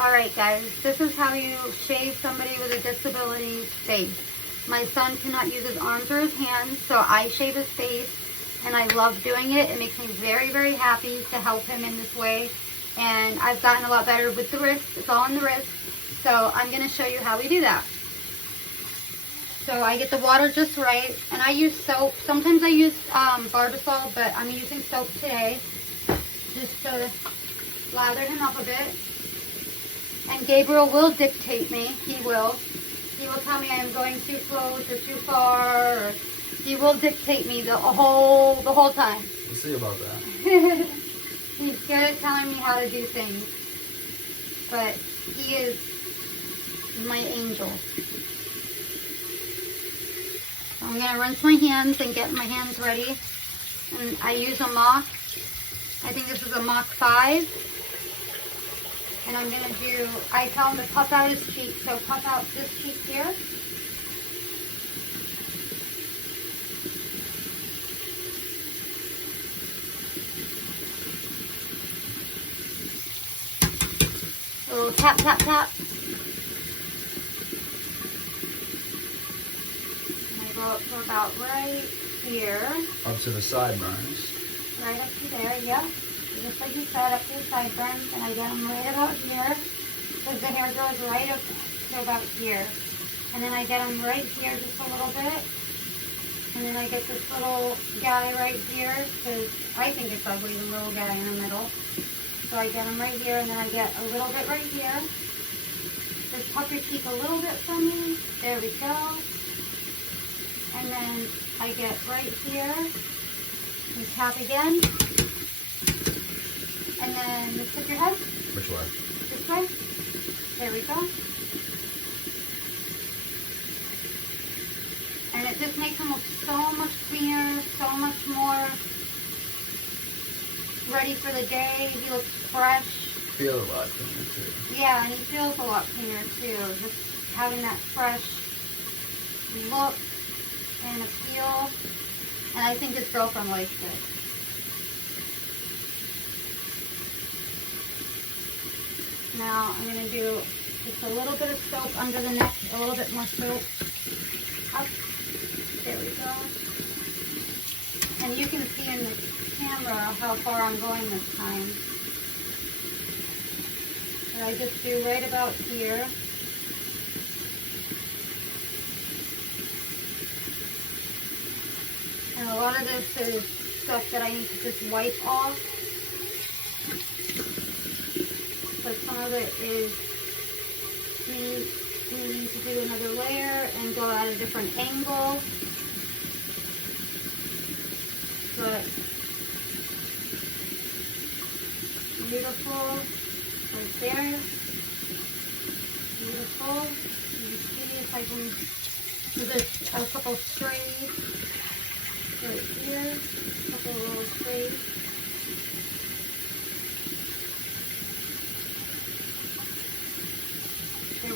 Alright guys, this is how you shave somebody with a disability face. My son cannot use his arms or his hands, so I shave his face, and I love doing it. It makes me very, very happy to help him in this way, and I've gotten a lot better with the wrist. It's all in the wrist, so I'm going to show you how we do that. So I get the water just right, and I use soap. Sometimes I use Barbasol, but I'm using soap today just to lather him up a bit. And Gabriel will dictate me. He will. He will tell me I'm going too close or too far. Or he will dictate me the whole time. We'll see about that. He's good at telling me how to do things. But he is my angel. So I'm going to rinse my hands and get my hands ready. And I use a Mach. I think this is a Mach 5. And I'm going to do, I tell him to puff out his cheek. So puff out this cheek here. A little tap, tap, tap. And I go up to about right here. Up to the sideburns. Right up to there, yep. Just like you said, up to the sideburns, and I get them right about here, because the hair grows right up to about here. And then I get them right here just a little bit, and then I get this little guy right here, because I think it's ugly, the little guy in the middle. So I get them right here, and then I get a little bit right here. Just puff your cheek a little bit for me. There we go. And then I get right here, and tap again. And then tip your head. Which way? This way. There we go. And it just makes him look so much cleaner, so much more ready for the day. He looks fresh. Feels a lot cleaner too. Yeah, and he feels a lot cleaner too. Just having that fresh look and appeal. And I think his girlfriend likes it. Now I'm going to do just a little bit of soap under the neck, a little bit more soap. Up. There we go. And you can see in the camera how far I'm going this time. So I just do right about here. And a lot of this is stuff that I need to just wipe off. But some of it is me needing to do another layer and go at a different angle. But beautiful right there. Beautiful. You see if I can do this a couple strays right here. A couple of little strays.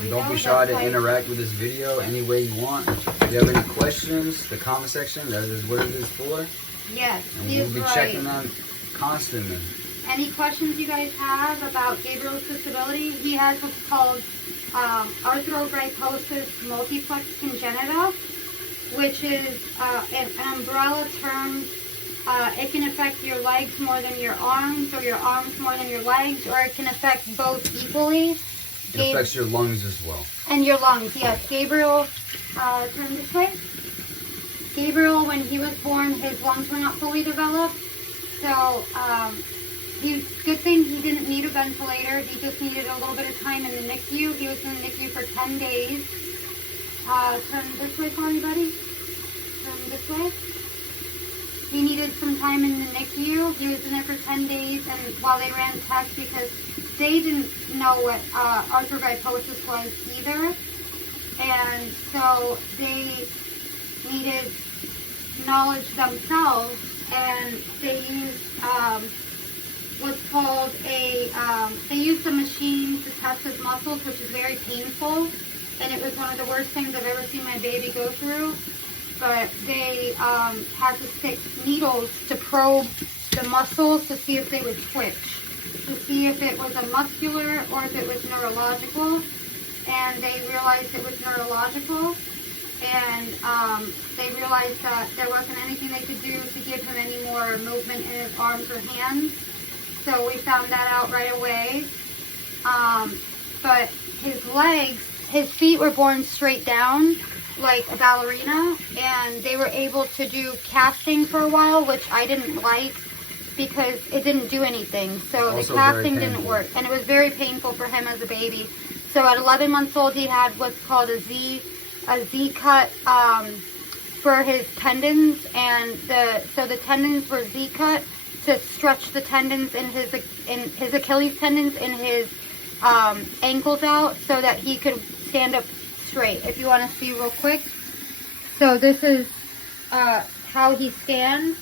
Don't be shy to interact with this video any way you want. If you have any questions, the comment section, that is what it is for. Yes, and we'll be checking them constantly. Any questions you guys have about Gabriel's disability, he has what's called Arthrogryposis Multiplex Congenita, which is an umbrella term. It can affect your legs more than your arms, or your arms more than your legs, or it can affect both equally. It affects your lungs as well. And your lungs, yes. Gabriel, turn this way. Gabriel, when he was born, his lungs were not fully developed. So, good thing he didn't need a ventilator. He just needed a little bit of time in the NICU. He was in the NICU for 10 days. Turn this way for me, buddy. Turn this way. He needed some time in the NICU. He was in there for 10 days, and while they ran tests, because they didn't know what arthrogryposis was either, and so they needed knowledge themselves, and they used what's called they used a machine to test his muscles, which is very painful, and it was one of the worst things I've ever seen my baby go through. But they had to stick needles to probe the muscles to see if they would twitch. to see if it was a muscular or if it was neurological, and they realized it was neurological, and they realized that there wasn't anything they could do to give him any more movement in his arms or hands. So we found that out right away. But his legs, his feet were born straight down like a ballerina, and they were able to do casting for a while, which I didn't like because it did't do anything. So Also the casting didn't work, and it was very painful for him as a baby. So at 11 months old, he had what's called a Z cut for his tendons, and so the tendons were Z cut to stretch the tendons in his Achilles tendons in his ankles out so that he could stand up straight. If you want to see real quick. So this is how he stands.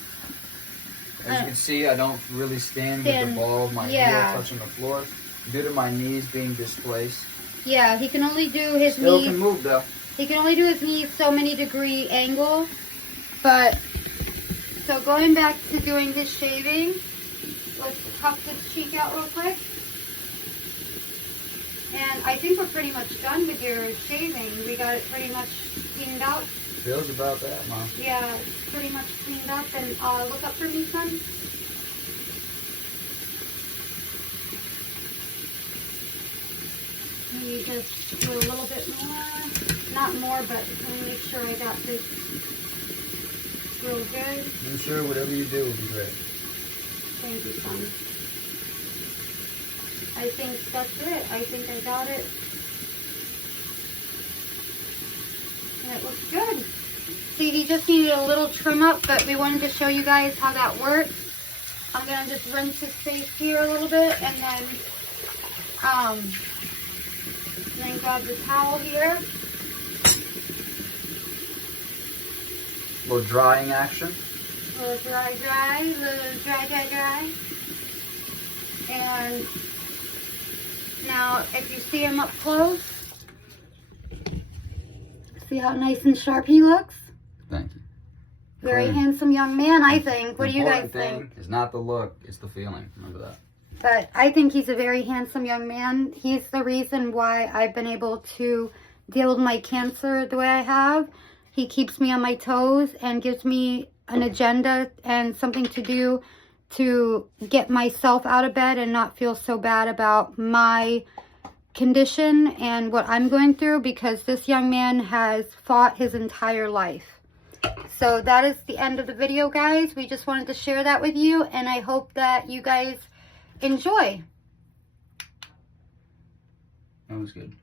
As you can see, I don't really stand with the ball of my heel touching the floor due to my knees being displaced. Yeah, he can only do his Still knees. can move though. He can only do his knees so many degree angle. But so going back to doing his shaving, let's cuff this cheek out real quick. And I think we're pretty much done with your shaving. We got it pretty much cleaned out. Feels about that, Mom. Yeah, it's pretty much cleaned up. And look up for me, son. Maybe just do a little bit more. Not more, but let me make sure I got this real good. I'm sure whatever you do will be great. Thank you, son. I think that's it. I think I got it. And it looks good. See, he just needed a little trim up, but we wanted to show you guys how that works. I'm going to just rinse his face here a little bit, and then grab the towel here. A little drying action. A little dry. And now, if you see him up close, see how nice and sharp he looks? Thank you. Very handsome young man, I think. What do you guys think? The important thing is not the look, it's the feeling. Remember that. But I think he's a very handsome young man. He's the reason why I've been able to deal with my cancer the way I have. He keeps me on my toes and gives me an agenda and something to do to get myself out of bed and not feel so bad about my condition and what I'm going through, because this young man has fought his entire life. So that is the end of the video, guys. We just wanted to share that with you, and I hope that you guys enjoy. That was good.